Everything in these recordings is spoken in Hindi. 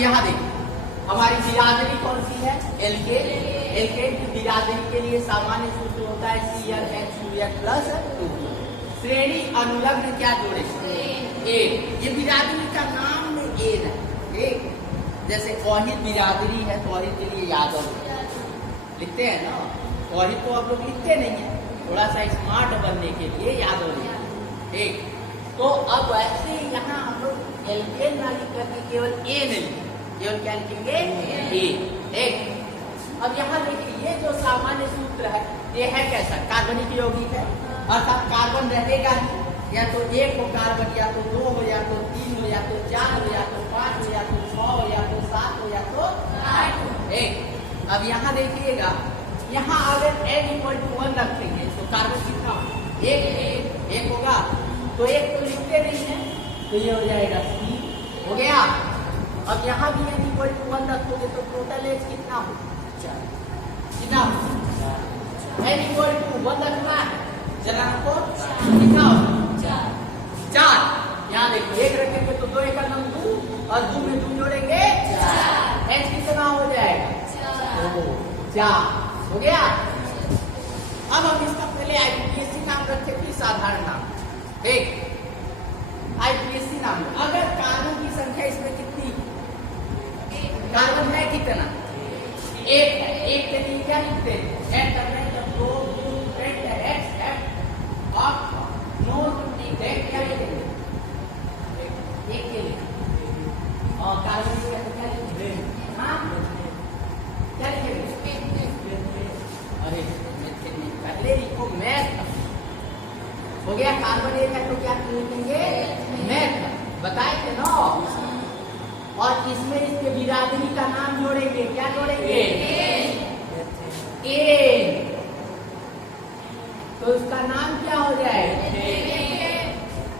यहाँ देखिए हमारी बिरादरी कौन सी है, एल्केन। एल्केन की बिरादरी के लिए सामान्य सूत्र होता है CnH2n प्लस 2। श्रेणी अनुलग्न क्या जोड़े, ए। ये बिरादरी का नाम में ए है, एक जैसे कौहित बिरादरी है, कौहित के लिए यादव लिखते हैं ना, कौहित तो आप लोग लिखते नहीं है, थोड़ा सा स्मार्ट बनने के लिए यादव लिखते हैं, एक। तो अब वैसे यहाँ हम लोग एल्केन ना लिख करके केवल ए नहीं, केवल क्या लिखेंगे, ए, एक। अब यहाँ देखिए ये जो सामान्य सूत्र है ये है कैसा, कार्बनिक यौगिक है, अर्थात कार्बन रहेगा ही, या तो एक हो कार्बन, या तो दो हो, या तो तीन हो, या तो चार हो, या तो पांच हो, या तो छह हो, या तो सात हो, या तो आठ हो, एक। अब यहाँ देखिएगा, यहाँ अगर n=1 रखेंगे तो कार्बन कितना, एक होगा, तो एक तो लिखते नहीं है, तो ये हो जाएगा C, हो गया। अब यहाँ भी n=1 रखोगे तो टोटल एज कितना हो, कितना हो, n=1 रखना है, चला को कितना हो, 4। यहाँ देखिए एक रखेंगे तो 2 एक 2 और 2 में 2 जोड़ेंगे 4, एच कितना हो जाएगा, 4, हो गया। अब हम इसका पहले आईपीएससी नाम रखते फिर साधारण नाम, एक आईपीएससी नाम। अगर कार्बन की संख्या इसमें कितनी, कार्बन है कितना, एक है, एक के लिए क्या लिखते हैं, एट करना है तब 2 2 8 x at of no date क्या लिखेंगे, एक के लिए, और कार्बन के लिए क्या लिखेंगे, हाँ क्या लिखेंगे, अरे पहले लिखो मैथ, हो गया। कार्बन एक है तो क्या लिखेंगे, मैथ, बताए थे ना। और इसमें इसके बिरादरी का नाम जोड़ेंगे, क्या जोड़ेंगे, ए, तो उसका नाम क्या हो जाएगा,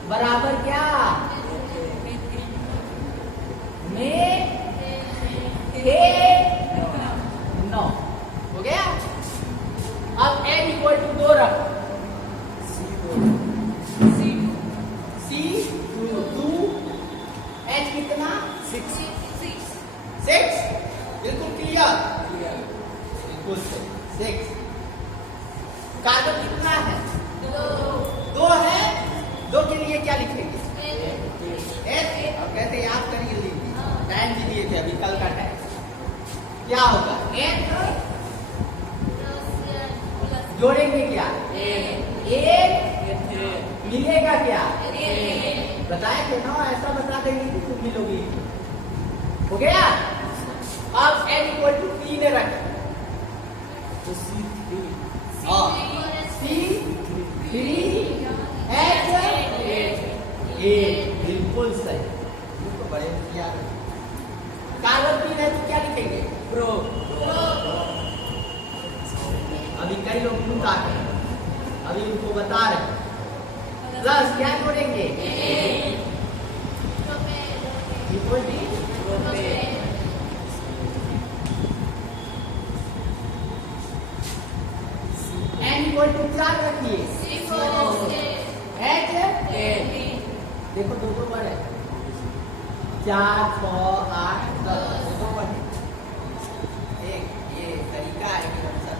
बराबर क्या, नो, हो गया। अब n=2 रखो, C2 H कितना, 6, बिल्कुल क्लियर, बिल्कुल 6। कार्बन कितना है, 2 है, 2 के लिए क्या लिखेंगे, H। अब कैसे याद करिए, टाइम भी दिए थे अभी, कल का टाइम, क्या होगा, N जोड़ेंगे क्या, एक मिलेगा क्या, बताए थे ना, ऐसा बता देंगे कि तुम मिलोगी, हो गया। अब n=3 रखें तो C3 H8, बिल्कुल सही, तो बड़े याद। कार्बन 3 है तो क्या लिखेंगे, प्रो। अभी कई लोग भूल आते हैं, अभी उनको बता रहे, प्लस क्या जोड़ेंगे, n=4 रखिए, H देखो 2 बढ़े, 4 6 8 10 2 बढ़े, एक ये तरीका है कि हम सब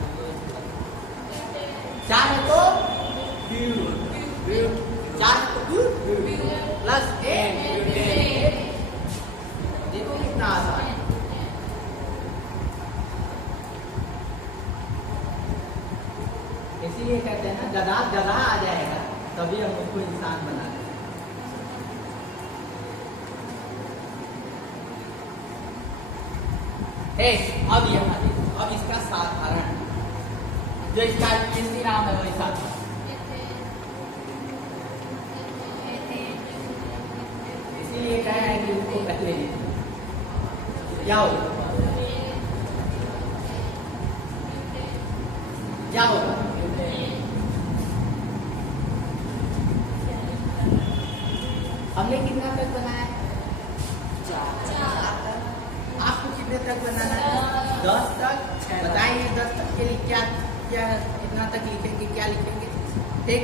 4 है तो 4 प्लस 8, देखो कितना आसान है। इसीलिए कहते हैं ना, गधा आ जाएगा तभी हम उसको इंसान बना दें। अब यहाँ देखो, अब इसका साधारण जो इसका किसी नाम है वही साधारण, इसीलिए कह रहे हैं कि उसको पहले क्या होगा, क्या होगा, हमने कितना तक बनाया, 4। आपको कितने तक बनाना है, 10 तक। बताइए 10 तक के लिए क्या क्या कितना तक लिखेंगे, क्या लिखेंगे, ठीक।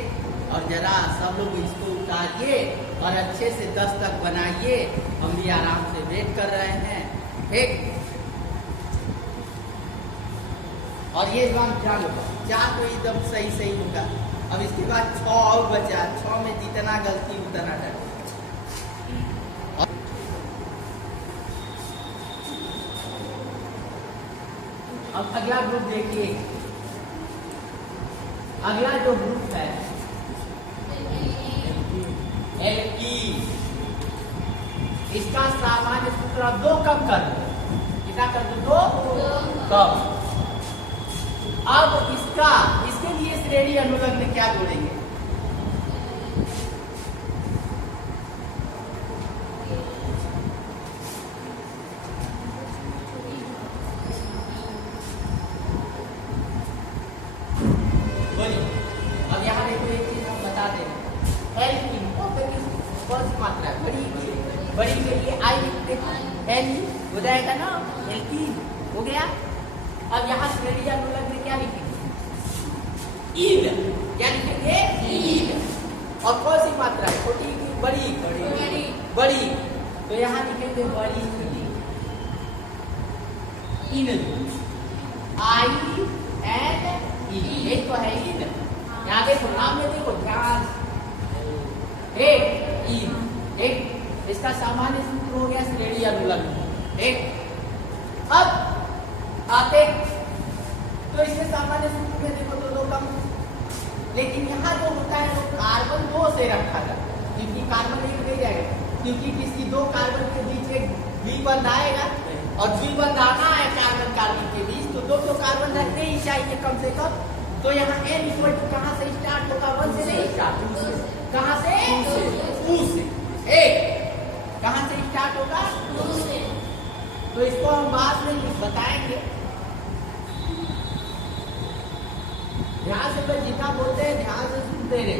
और जरा सब लोग इसको उतारिए और अच्छे से 10 तक बनाइए, हम भी आराम से वेट कर रहे हैं। ठीक। और ये काम ध्यान होगा, 4 तो एकदम सही सही होगा। अब इसके बाद 6 और बचा, 6 में जितना गलती उतना डर। अब अगला ग्रुप देखिए, अगला जो ग्रुप है एल्की, इसका सामान्य सूत्र 2 कम कर दो। कितना कर दो? 2 कम। अब इसके लिए श्रेणी अनुलग्न क्या जोड़ेंगे? बोलिए। अब यहाँ देखो एक चीज हम बता दें, एल की कौन सी मात्रा है? बड़ी के लिए आई लिखते हैं, एल हो जाएगा ना, एल की हो गया। अब यहाँ श्रेणी अनुलग्न क्या लिखेंगे? इन। क्या लिखेंगे? इन। और कौन सी मात्रा है? छोटी की बड़ी? बड़ी। तो यहाँ लिखेंगे बड़ी इन, आई एंड इन। ये तो है इन। यहाँ देखो नाम में देखो ध्यान, एक इन, एक। इसका सामान्य सूत्र हो गया श्रेणी अनुलग्न, एक। अब आते तो इसके सामान्य सूत्र में देखो तो 2 कम, लेकिन यहाँ जो होता है वो कार्बन 2 से रखा जाता है, क्योंकि कार्बन 1 नहीं जाएगा, क्योंकि किसी 2 कार्बन के बीच एक द्विबंध आएगा और द्विबंध आना है कार्बन कार्बन के बीच, तो 2 कार्बन रखने ही चाहिए कम से कम। तो यहाँ n इक्वल टू कहाँ से स्टार्ट होगा? 1 से नहीं स्टार्ट, कहाँ से? 2 से। एक कहाँ से स्टार्ट होगा? 2 से। तो इसको हम बाद में बताएंगे। ध्यान से मैं जितना बोलते हैं ध्यान से सुनते रहे।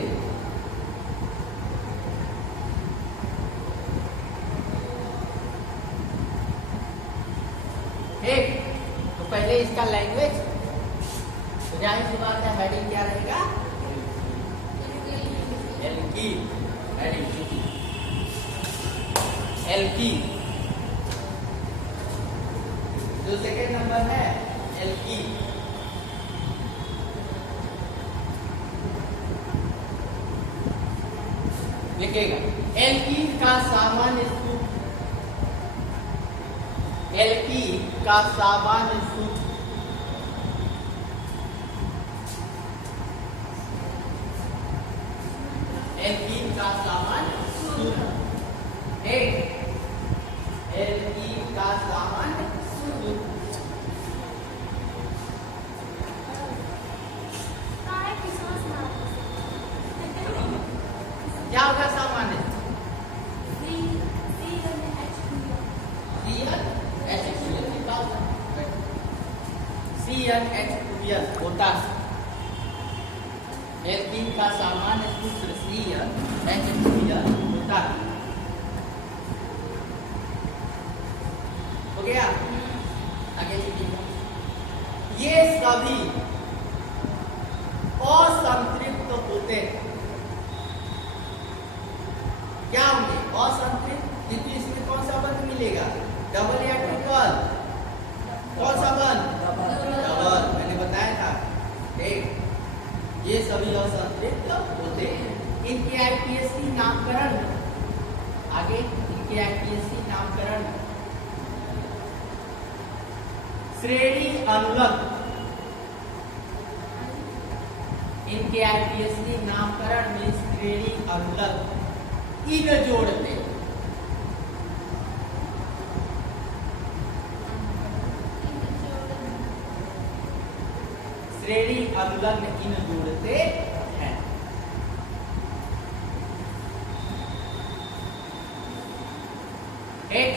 एक तो पहले इसका लैंग्वेज, तो जाहिर सी बात है हेडिंग क्या रहेगा? एल्की, हेडिंग एल्की। जो सेकेंड नंबर है एल्की, लिखेगा एल्कीन का सामान्य सूत्र, एल्कीन का सामान्य सूत्र एल्कीन का सामान्य सूत्र, एक एल्कीन का सामान्य सूत्र क्या होगा? सामान्य CnH2n होता है। एल्कीन का सामान्य सूत्र CnH2n होता है। हो गया? आगे चलिए। ये सभी असंतृप्त होते हैं। क्या होंगे? असंतृप्त, क्योंकि इसमें कौन सा बंध मिलेगा? डबल या ट्रिपल? कौन सा बंध? डबल। मैंने बताया था। ठीक, ये सभी असंतृप्त होते हैं। इनके आईपीएससी नामकरण, आगे इनके आईपीएससी नामकरण श्रेणी अनुलग्न, इनके आईपीएससी नामकरण में श्रेणी अनुलग्न इन जोड़ते, श्रेणी अनुलग्न इन जोड़ते हैं। एक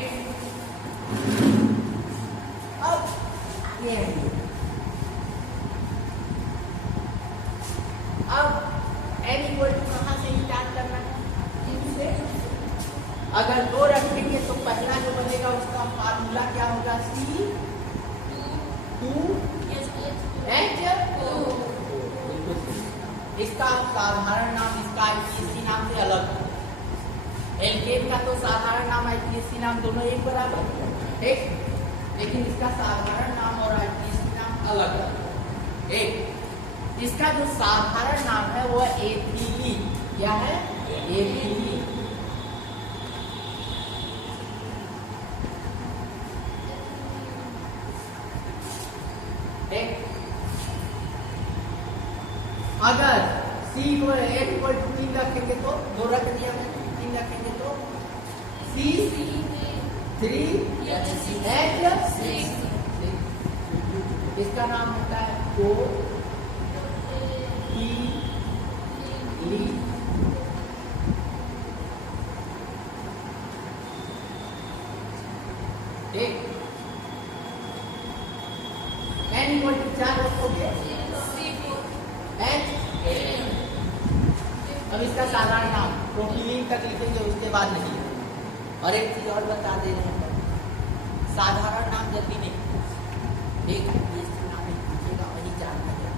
अब ये अब n इक्वल टू कहाँ से स्टार्ट करना है? इनसे। अगर 2 रखेंगे तो पहला जो बनेगा उसका फार्मूला क्या होगा? C2H2। इसका साधारण नाम इसका आईपीएससी नाम से अलग है। एल्केन का तो साधारण नाम आईपीएससी नाम दोनों एक बराबर, ठीक। लेकिन इसका साधारण नाम और आईपीएससी नाम अलग है। एक इसका जो साधारण नाम है वो एथिलीन, क्या है? एथिलीन। अगर C को 8 रखेंगे तो 2 रख दिया मैंने, 3 रखेंगे तो C3H6, इसका नाम होता है कोथिलीन। ठीक, N = 4 रखोगे H। अब इसका साधारण नाम प्रोटीलीन तक लिखेंगे, उसके बाद नहीं। और एक चीज और बता दे रहे हैं, साधारण नाम जब भी नहीं, ठीक, नाम लिखिएगा वही जानना है।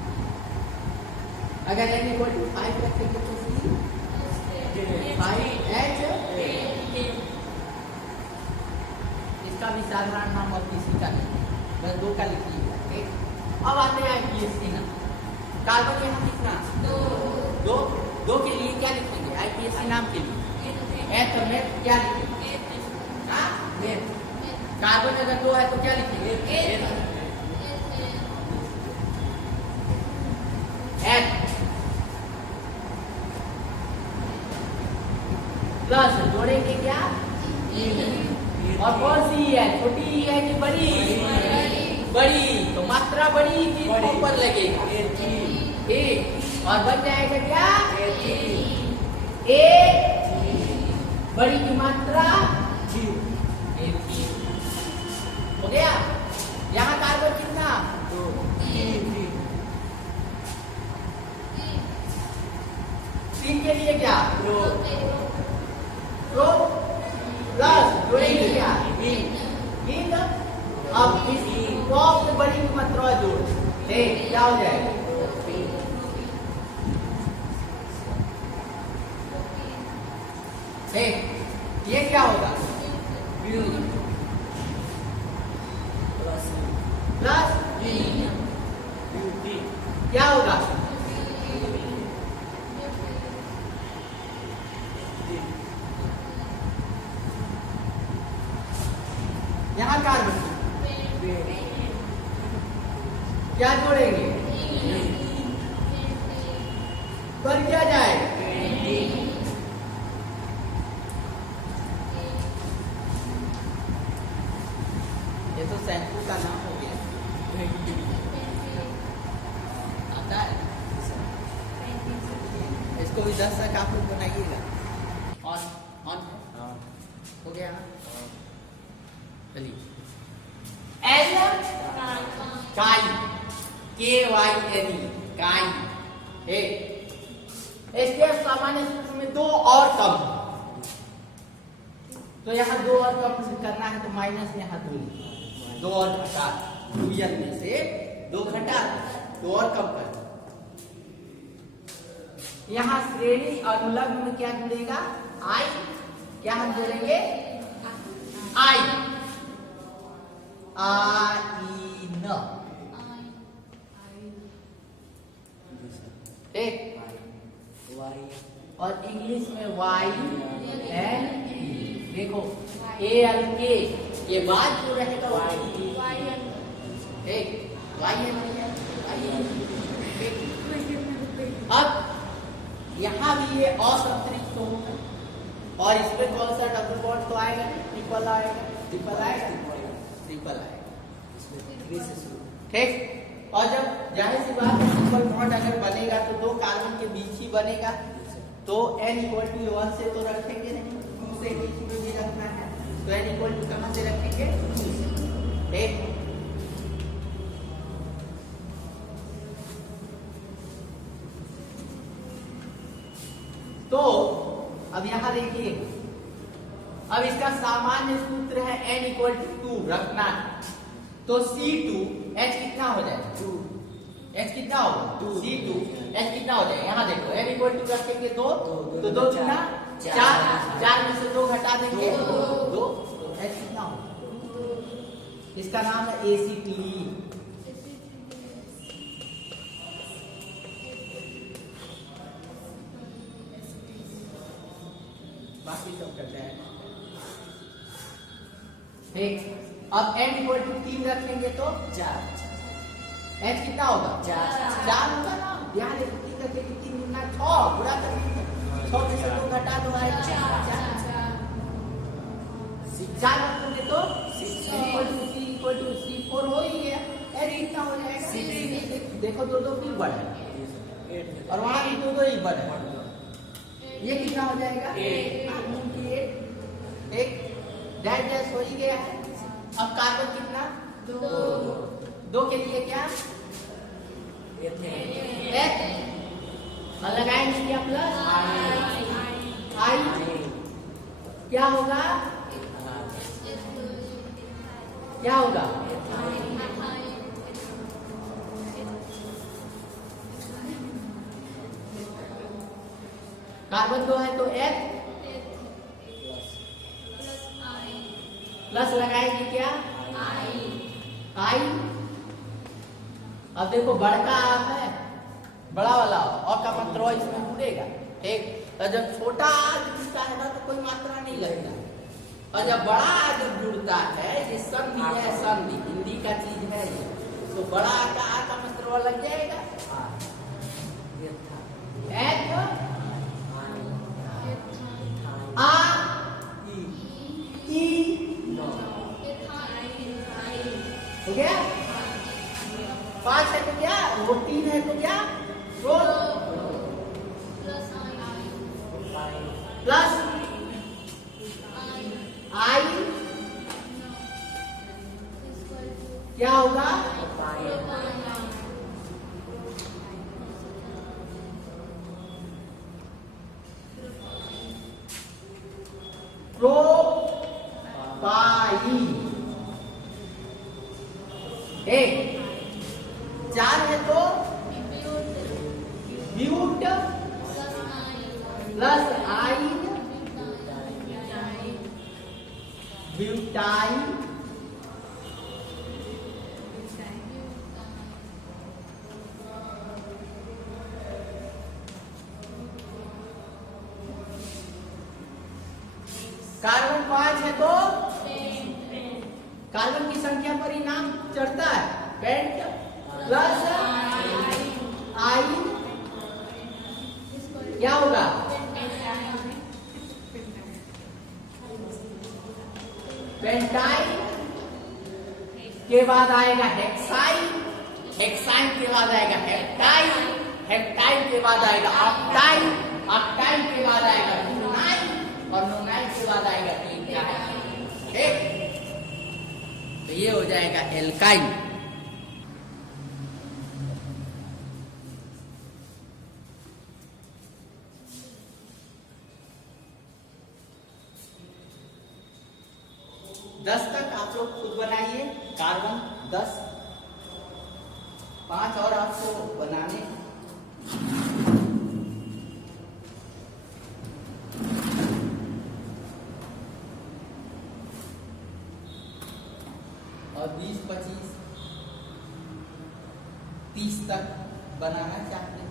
अगर N = 5 रखेंगे तो C5H, इसका भी साधारण नाम और किसी का नहीं, बस 2 का लिखिएगा। ठीक, अब आते हैं आईपीएससी नाम। कार्बन यहाँ कितना? 2 के लिए क्या लिखेंगे? आईपीएससी नाम के लिए तो में क्या लिखेंगे? कार्बन अगर 2 है तो क्या लिखेंगे? प्लस जोड़ेंगे क्या? और कौन सी है? छोटी है कि बड़ी? बड़ी, तो मात्रा बड़ी चीज ऊपर लगेगा, ठीक, और बन जाएगा क्या? ए बड़ी की मात्रा हो गया। यहाँ कार्बन कितना? 3 के लिए क्या? प्रो प्लस जोड़ेंगे क्या? इन। अब इस टॉप में बड़ी की मात्रा जोड़, ठीक, क्या हो जाएगा? ये क्या होगा? प्लस क्या होगा? यहाँ कार्बन क्या जोड़ेंगे? पर क्या जाएगा? ये तो शैम्पू का नाम हो गया, आता है। इसको भी 10 तक आप लोग बनाइएगा। ऑन हो गया ना? चलिए, काई, KYNE, काई। इसके सामान्य सूत्र में 2 और कम, तो यहाँ 2 और कम करना है तो माइनस यहाँ 2 और घटा, दुनियन में से 2 घटा, 2 और कम कर। यहाँ श्रेणी अनुलग्न में क्या जुड़ेगा? आई। क्या हम जोड़ेंगे? आई, आईन, ठीक, और इंग्लिश में YNE। देखो ALK ये बाद जो रहेगा ठीक, अब यहाँ भी ये असंतरिक्त होगा, और इसमें कौन सा डबल बॉन्ड तो आएगा? ट्रिपल आएगा, ट्रिपल आएगा, ट्रिपल आएगा, ठीक। और जब जाहिर सी बात है ट्रिपल बॉन्ड अगर बनेगा तो 2 कार्बन के बीच ही बनेगा, तो N = 1 से तो रखेंगे नहीं, 2 से बीच में भी रखना है, तो N = कहां से रखेंगे? 2 से, ठीक। तो अब यहां देखिए, अब इसका सामान्य सूत्र है N = 2 रखना है, तो C2H कितना हो जाएगा? 2, H कितना होगा? 2, C2 H कितना हो जाएगा? यहाँ देखो N = 2 रखेंगे 2, तो 2 गुना 4, 4 में से 2 घटा देंगे 2, H कितना होगा? इसका नाम है एसिटिलीन। बाकी सब करते हैं ठीक। अब n इक्वल टू 3 रखेंगे तो 4, n कितना होगा 4 होगा ना। ध्यान दे 3 रखेंगे 3 गुना 6 पूरा करेंगे 6 में से 2 घटा दो आएगा 4 रखोगे तो 6 इक्वल टू C4 हो ही गया। n कितना हो जाएगा देखो 2 फिर बढ़े और वहां भी 2 ही बढ़े। ये कितना हो जाएगा 8 डैश डैश हो ही गया है। अब कार्बन कितना 2 के लिए क्या और लगाएंगे क्या प्लस आई क्या होगा कार्बन 2 है तो H प्लस लगाएंगे क्या आई। अब देखो बड़का है बड़ा वाला और का मात्रा इसमें जुड़ेगा ठीक। तो जब छोटा जुड़ता है ना तो कोई मात्रा नहीं लगेगा और जब बड़ा जब जुड़ता है ये संधि है संधि हिंदी का चीज है ये तो बड़ा का मात्रा लग जाएगा हो गया 5 है तो क्या वो 3 है तो क्या प्लस आई क्या होगा प्रोपाइन 4 है तो but plus yne butyne carbon 5 है तो कार्बन की संख्या पर ही नाम चढ़ता है पेंट प्लस आई क्या होगा पेंटाइन के बाद आएगा हेक्साइन हेक्साइन के बाद आएगा हेप्टाइन हेप्टाइन के बाद आएगा ऑक्टाइन ऑक्टाइन के बाद आएगा नोनाइन और नोनाइन के बाद आएगा ठीक। तो ये हो जाएगा एल्काइन। दस तक आप लोग खुद बनाइए कार्बन 10 5 और आपको बनाने और 20 25 30 तक बनाना चाहते हैं।